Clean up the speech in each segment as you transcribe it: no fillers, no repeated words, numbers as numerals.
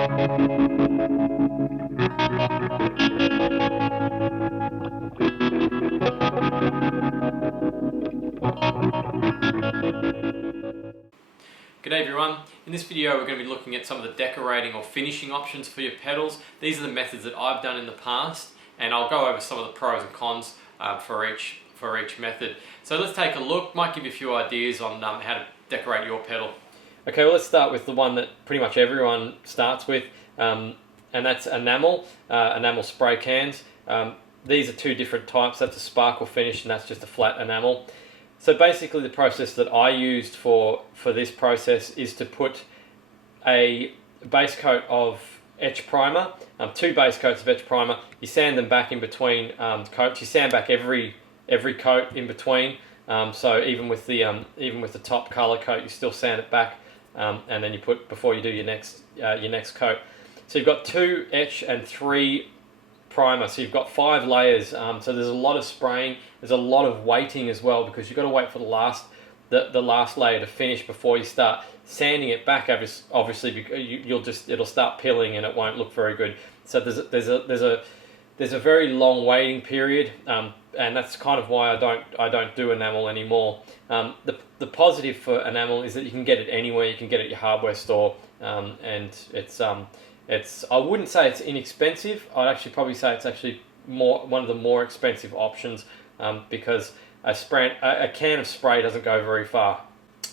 G'day everyone, in this video we're going to be looking at some of the decorating or finishing options for your petals. These are the methods that I've done in the past, and I'll go over some of the pros and cons for each method. So let's take a look, might give you a few ideas on how to decorate your petal. Okay, well let's start with the one that pretty much everyone starts with, and that's enamel, enamel spray cans. These are two different types, that's a sparkle finish and that's just a flat enamel. So basically the process that I used for this process is to put a base coat of etch primer, two base coats of etch primer. You sand them back in between coats. You sand back every coat in between. So even with the top color coat, you still sand it back, and then you put before you do your next coat. So you've got 2 etch and 3 primer, so you've got 5 layers. So there's a lot of spraying, there's a lot of waiting as well, because you've got to wait for the last layer to finish before you start sanding it back. Obviously, it'll start pilling and it won't look very good. So there's a very long waiting period, and that's kind of why I don't do enamel anymore. The positive for enamel is that you can get it anywhere. You can get it at your hardware store, and I wouldn't say it's inexpensive. I'd actually probably say it's actually one of the more expensive options, because a can of spray doesn't go very far.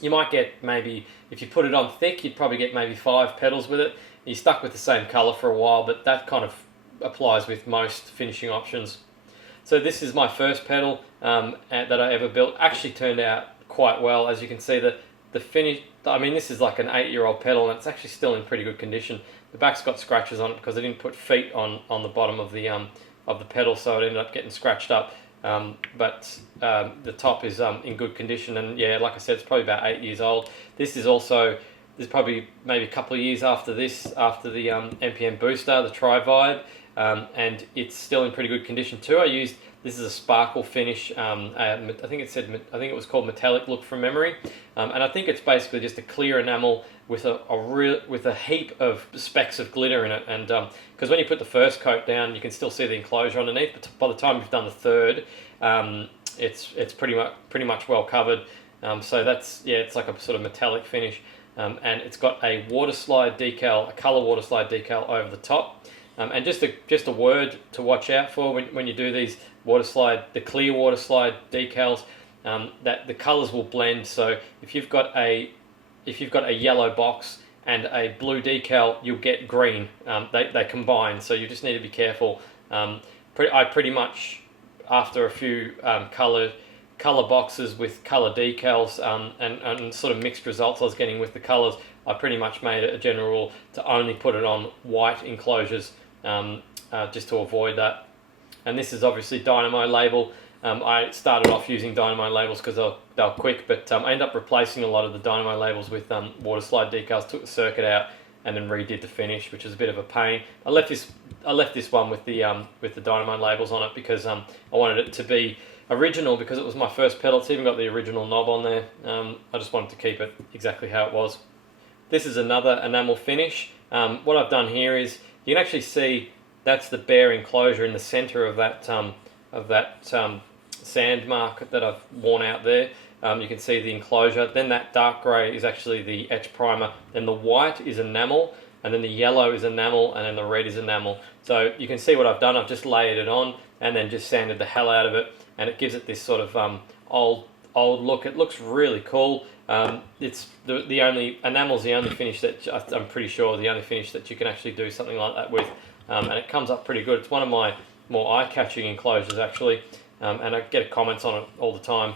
You might get maybe, if you put it on thick, you'd probably get maybe 5 petals with it. You're stuck with the same color for a while, but that kind of applies with most finishing options. So this is my first petal that I ever built. Actually turned out quite well. As you can see, the finish, I mean, this is like an 8-year-old petal and it's actually still in pretty good condition. The back's got scratches on it because I didn't put feet on the bottom of the petal, so it ended up getting scratched up. But the top is in good condition, and yeah, like I said, it's probably about 8 years old. This is probably maybe a couple of years after the MPM booster, the Tri-Vibe, and it's still in pretty good condition too. This is a sparkle finish. I think it was called metallic look from memory, and I think it's basically just a clear enamel with a heap of specks of glitter in it. And because when you put the first coat down, you can still see the enclosure underneath, but by the time you've done the third, it's pretty much well covered. So it's like a sort of metallic finish, and it's got a water slide decal, a color water slide decal over the top. And just a word to watch out for when you do these the clear water slide decals, that the colors will blend. So if you've got a yellow box and a blue decal, you'll get green. They combine, so you just need to be careful. I pretty much, after a few color boxes with color decals, and sort of mixed results I was getting with the colors, I pretty much made it a general rule to only put it on white enclosures, just to avoid that. And this is obviously Dynamo label. I started off using Dynamo labels because they're quick, but I ended up replacing a lot of the Dynamo labels with water slide decals. Took the circuit out and then redid the finish, which was a bit of a pain. I left this one with the Dynamo labels on it because I wanted it to be original, because it was my first petal. It's even got the original knob on there. I just wanted to keep it exactly how it was. This is another enamel finish. What I've done here is you can actually see that's the bare enclosure in the center of that sand mark that I've worn out there. You can see the enclosure. Then that dark grey is actually the etch primer. Then the white is enamel, and then the yellow is enamel, and then the red is enamel. So you can see what I've done. I've just layered it on and then just sanded the hell out of it, and it gives it this sort of old look. It looks really cool. It's enamel's the only finish that I'm pretty sure the only finish that you can actually do something like that with, and it comes up pretty good. It's one of my more eye-catching enclosures actually, and I get comments on it all the time.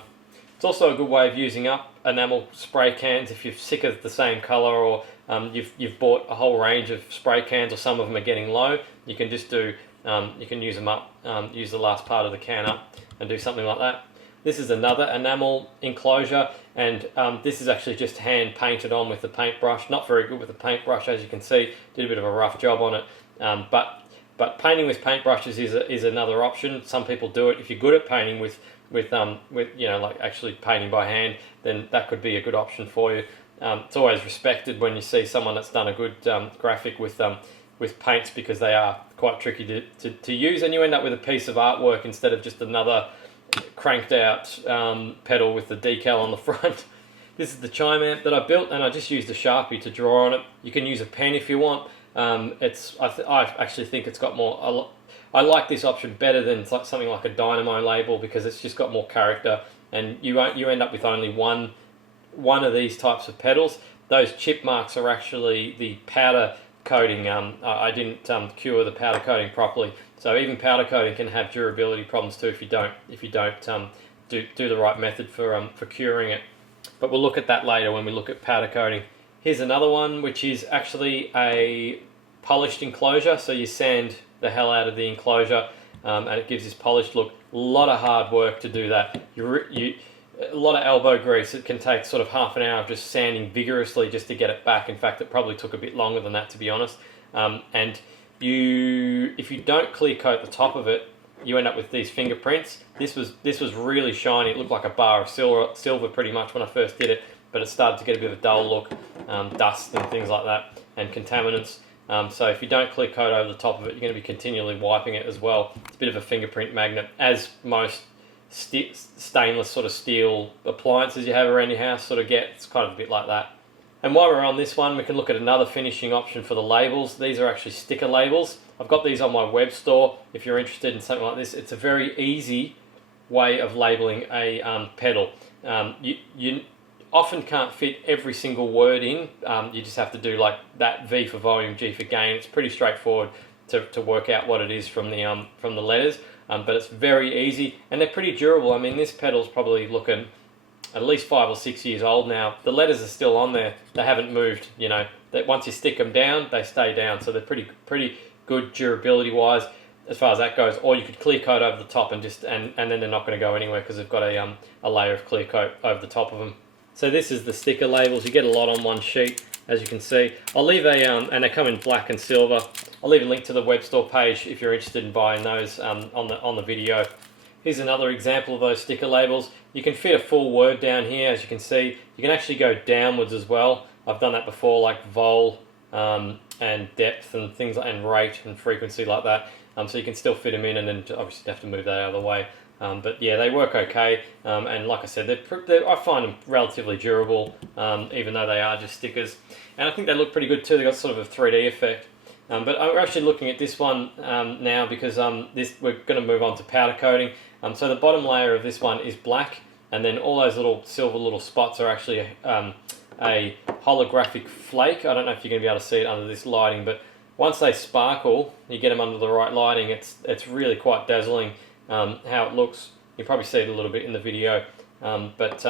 It's also a good way of using up enamel spray cans if you're sick of the same color, or you've bought a whole range of spray cans, or some of them are getting low. You can just you can use them up, use the last part of the can up and do something like that. This is another enamel enclosure, and this is actually just hand painted on with the paintbrush. Not very good with the paintbrush, as you can see. Did a bit of a rough job on it, but painting with paintbrushes is another option. Some people do it. If you're good at painting with like actually painting by hand, then that could be a good option for you. it's always respected when you see someone that's done a good graphic with paints, because they are quite tricky to use, and you end up with a piece of artwork instead of just another cranked out pedal with the decal on the front. This is the chime amp that I built, and I just used a Sharpie to draw on it. You can use a pen if you want. I actually think it's got more. I like this option better than something like a Dynamo label, because it's just got more character, and you end up with only one of these types of pedals. Those chip marks are actually the powder coating. I didn't cure the powder coating properly, so even powder coating can have durability problems too if you don't do the right method for curing it. But we'll look at that later when we look at powder coating. Here's another one, which is actually a polished enclosure. So you sand the hell out of the enclosure, and it gives this polished look. A lot of hard work to do that. A lot of elbow grease. It can take sort of half an hour of just sanding vigorously just to get it back. In fact, it probably took a bit longer than that, to be honest. And if you don't clear coat the top of it, you end up with these fingerprints. This was really shiny. It looked like a bar of silver pretty much when I first did it, but it started to get a bit of a dull look, dust and things like that, and contaminants. So if you don't clear coat over the top of it, you're going to be continually wiping it as well. It's a bit of a fingerprint magnet, as most stainless sort of steel appliances you have around your house sort of get. It's kind of a bit like that. And while we're on this one, we can look at another finishing option for the labels. These are actually sticker labels. I've got these on my web store. If you're interested in something like this, it's a very easy way of labeling a pedal. You often can't fit every single word in. You just have to do like that V for volume, G for gain. It's pretty straightforward to work out what it is from the letters. But it's very easy, and they're pretty durable. I mean, this pedal's probably looking at least 5 or 6 years old now. The letters are still on there. They haven't moved. You know, that once you stick them down, they stay down. So they're pretty good durability wise as far as that goes. Or you could clear coat over the top and then they're not going to go anywhere because they've got a layer of clear coat over the top of them. So this is the sticker labels. You get a lot on one sheet, as you can see. I'll leave and they come in black and silver. I'll leave a link to the web store page if you're interested in buying those on the video. Here's another example of those sticker labels. You can fit a full word down here, as you can see. You can actually go downwards as well. I've done that before, like vol and depth and things like, and rate and frequency like that. So you can still fit them in, and then obviously you have to move that out of the way. But yeah, they work okay, and like I said, I find them relatively durable, even though they are just stickers. And I think they look pretty good too. They've got sort of a 3D effect. But we're actually looking at this one now because we're going to move on to powder coating. So the bottom layer of this one is black, and then all those little silver little spots are actually a holographic flake. I don't know if you're going to be able to see it under this lighting, but once they sparkle, you get them under the right lighting, it's really quite dazzling how it looks. You probably see it a little bit in the video, but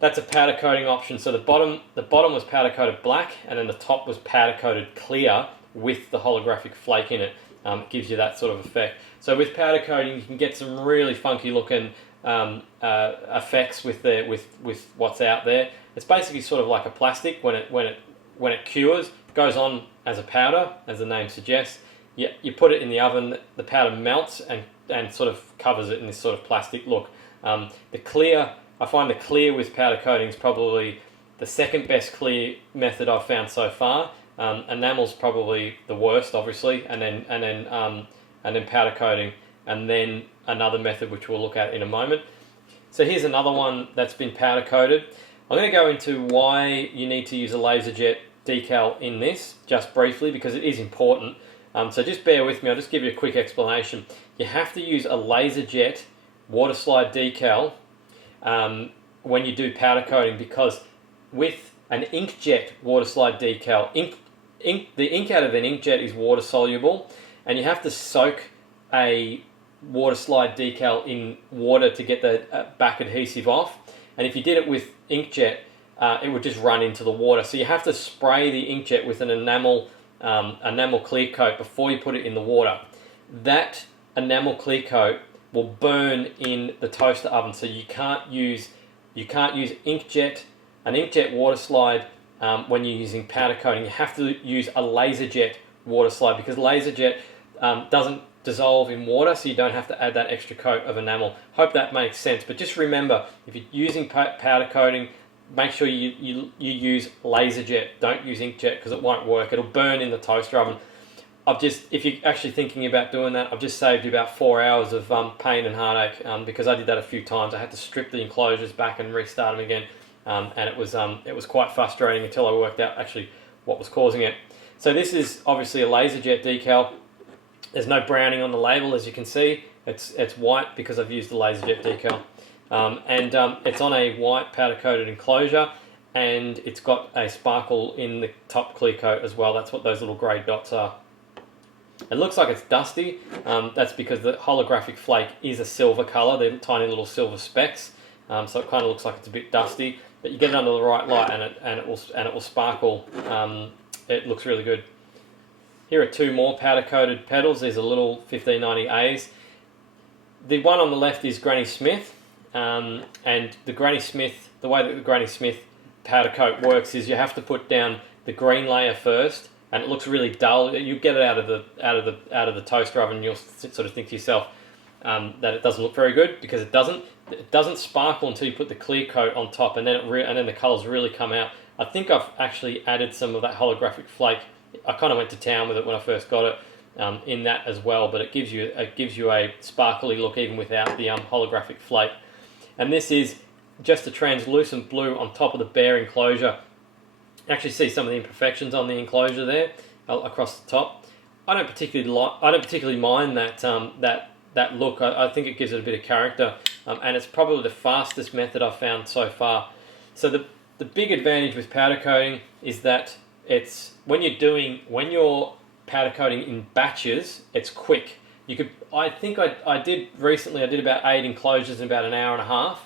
that's a powder coating option. So the bottom was powder coated black, and then the top was powder coated clear with the holographic flake in it. It gives you that sort of effect. So with powder coating, you can get some really funky looking effects with what's out there. It's basically sort of like a plastic. When it cures, it goes on as a powder, as the name suggests. You put it in the oven, the powder melts and sort of covers it in this sort of plastic look. I find the clear with powder coating is probably the second best clear method I've found so far. Enamel's probably the worst, obviously, and then powder coating, and then another method which we'll look at in a moment. So here's another one that's been powder coated. I'm going to go into why you need to use a laser jet decal in this, just briefly, because it is important. So just bear with me, I'll just give you a quick explanation. You have to use a laser jet water slide decal when you do powder coating, because with an inkjet water slide decal, the ink out of an inkjet is water soluble, and you have to soak a water slide decal in water to get the back adhesive off. And if you did it with inkjet, it would just run into the water. So you have to spray the inkjet with an enamel clear coat before you put it in the water. That enamel clear coat will burn in the toaster oven, so you can't use inkjet, an inkjet water slide when you're using powder coating. You have to use a laser jet water slide, because laser jet doesn't dissolve in water, so you don't have to add that extra coat of enamel. Hope that makes sense. But just remember, if you're using powder coating, make sure you use laser jet. Don't use inkjet because it won't work. It'll burn in the toaster oven. If you're actually thinking about doing that, I've just saved you about 4 hours of pain and heartache because I did that a few times. I had to strip the enclosures back and restart them again, and it was quite frustrating until I worked out actually what was causing it. So this is obviously a laser jet decal. There's no browning on the label, as you can see. It's white because I've used the laser jet decal, and it's on a white powder coated enclosure, and it's got a sparkle in the top clear coat as well. That's what those little grey dots are. It looks like it's dusty. That's because the holographic flake is a silver colour. They're tiny little silver specks, so it kind of looks like it's a bit dusty. But you get it under the right light, and it will sparkle. It looks really good. Here are two more powder coated petals. These are little 1590As. The one on the left is Granny Smith, and the Granny Smith. The way that the Granny Smith powder coat works is you have to put down the green layer first. And it looks really dull. You get it out of the toaster oven, and you'll sort of think to yourself that it doesn't look very good because it doesn't. It doesn't sparkle until you put the clear coat on top, and then the colours really come out. I think I've actually added some of that holographic flake. I kind of went to town with it when I first got it in that as well, but it gives you a sparkly look even without the holographic flake. And this is just a translucent blue on top of the bare enclosure. Actually see some of the imperfections on the enclosure there across the top. I don't particularly mind that look. I think it gives it a bit of character, and it's probably the fastest method I've found so far. So the big advantage with powder coating is that when you're powder coating in batches, it's quick. I think I did recently. I did about 8 enclosures in about an hour and a half.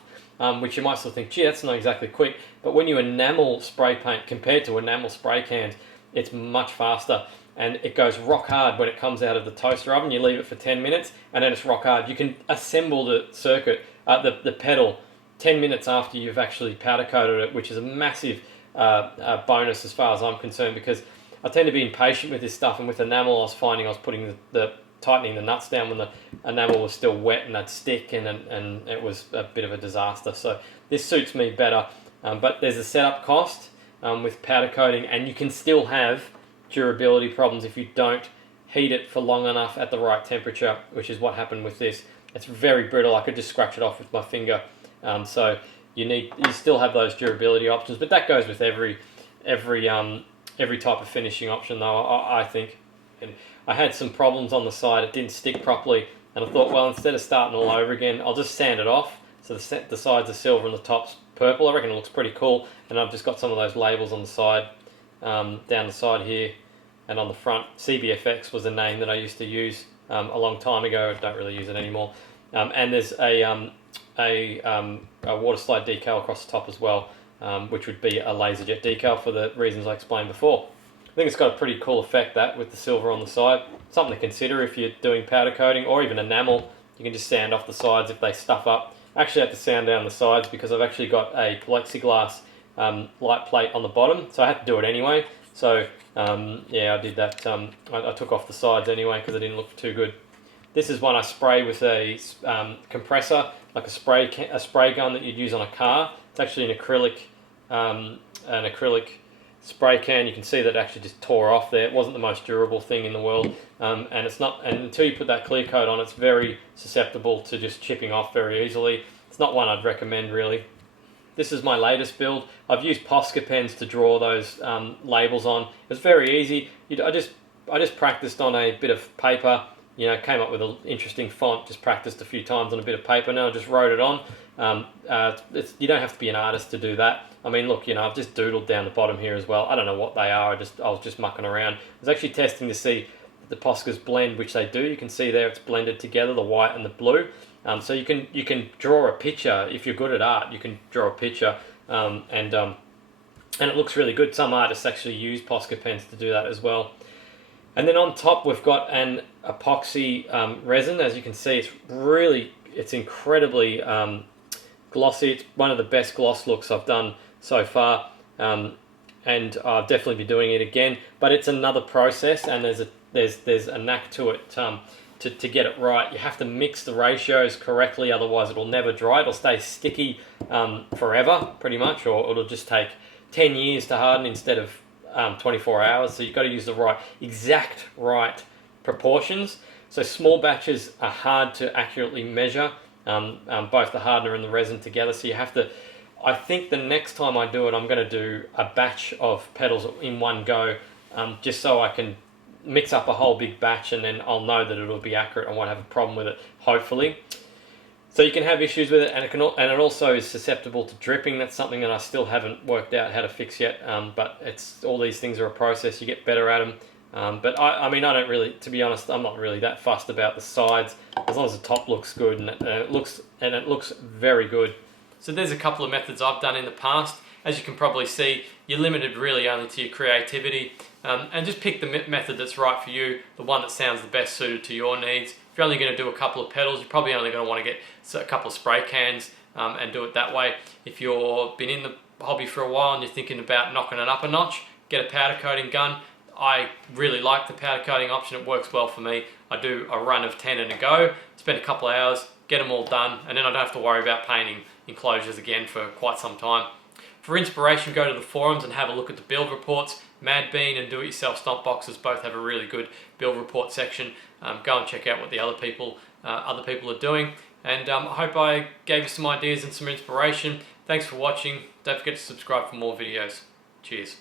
Which you might still think, gee, that's not exactly quick. But when you enamel spray paint compared to enamel spray cans, it's much faster. And it goes rock hard when it comes out of the toaster oven. You leave it for 10 minutes and then it's rock hard. You can assemble the circuit, the pedal, 10 minutes after you've actually powder coated it, which is a massive bonus as far as I'm concerned, because I tend to be impatient with this stuff. And with enamel, I was finding I was putting tightening the nuts down when the enamel was still wet and they'd stick, and it was a bit of a disaster. So this suits me better, but there's a setup cost with powder coating, and you can still have durability problems if you don't heat it for long enough at the right temperature, which is what happened with this. It's very brittle. I could just scratch it off with my finger. So you still have those durability options, but that goes with every type of finishing option, though, I think. And I had some problems on the side. It didn't stick properly, and I thought, well, instead of starting all over again, I'll just sand it off. So the sides are silver and the top's purple. I reckon it looks pretty cool. And I've just got some of those labels on the side, down the side here, and on the front. CBFX was a name that I used to use a long time ago. I don't really use it anymore. And there's a water slide decal across the top as well, which would be a laser jet decal for the reasons I explained before. I think it's got a pretty cool effect, that, with the silver on the side. Something to consider if you're doing powder coating or even enamel. You can just sand off the sides if they stuff up. I actually have to sand down the sides because I've actually got a plexiglass light plate on the bottom, so I had to do it anyway. So yeah, I did that. I took off the sides anyway because it didn't look too good. This is one I spray with a compressor, like a spray gun that you'd use on a car. It's actually an acrylic spray can. You can see that it actually just tore off there. It wasn't the most durable thing in the world, and it's not. And until you put that clear coat on, it's very susceptible to just chipping off very easily. It's not one I'd recommend, really. This is my latest build. I've used Posca pens to draw those labels on. It's very easy. I just practiced on a bit of paper. You know, came up with an interesting font. Just practiced a few times on a bit of paper. Now I just wrote it on. You don't have to be an artist to do that. I mean, look, you know, I've just doodled down the bottom here as well. I don't know what they are. I was just mucking around. I was actually testing to see the Poscas blend, which they do. You can see there it's blended together, the white and the blue. So you can draw a picture if you're good at art. You can draw a picture, and it looks really good. Some artists actually use Posca pens to do that as well. And then on top we've got an epoxy resin. As you can see, it's incredibly glossy. It's one of the best gloss looks I've done so far, and I'll definitely be doing it again. But it's another process, and there's a knack to it. to get it right. You have to mix the ratios correctly, otherwise it'll never dry. It'll stay sticky forever, pretty much, or it'll just take 10 years to harden instead of 24 hours. So you've got to use the exact right proportions. So small batches are hard to accurately measure, both the hardener and the resin together. So you have to, I think the next time I do it, I'm going to do a batch of petals in one go, just so I can mix up a whole big batch, and then I'll know that it'll be accurate. I won't have a problem with it, hopefully. So you can have issues with it, and it also is susceptible to dripping. That's something that I still haven't worked out how to fix yet. But it's all these things are a process. You get better at them. But I mean, I don't really, to be honest, I'm not really that fussed about the sides, as long as the top looks good, and it looks very good. So there's a couple of methods I've done in the past. As you can probably see, you're limited really only to your creativity, and just pick the method that's right for you, the one that sounds the best suited to your needs. If you're only going to do a couple of petals, you're probably only going to want to get a couple of spray cans and do it that way. If you've been in the hobby for a while and you're thinking about knocking it up a notch, get a powder coating gun. I really like the powder coating option. It works well for me. I do a run of 10 in a go, spend a couple of hours, get them all done, and then I don't have to worry about painting enclosures again for quite some time. For inspiration, go to the forums and have a look at the build reports. Mad Bean and Do-It-Yourself Stomp Boxes both have a really good build report section. Go and check out what the other people are doing. And I hope I gave you some ideas and some inspiration. Thanks for watching. Don't forget to subscribe for more videos. Cheers.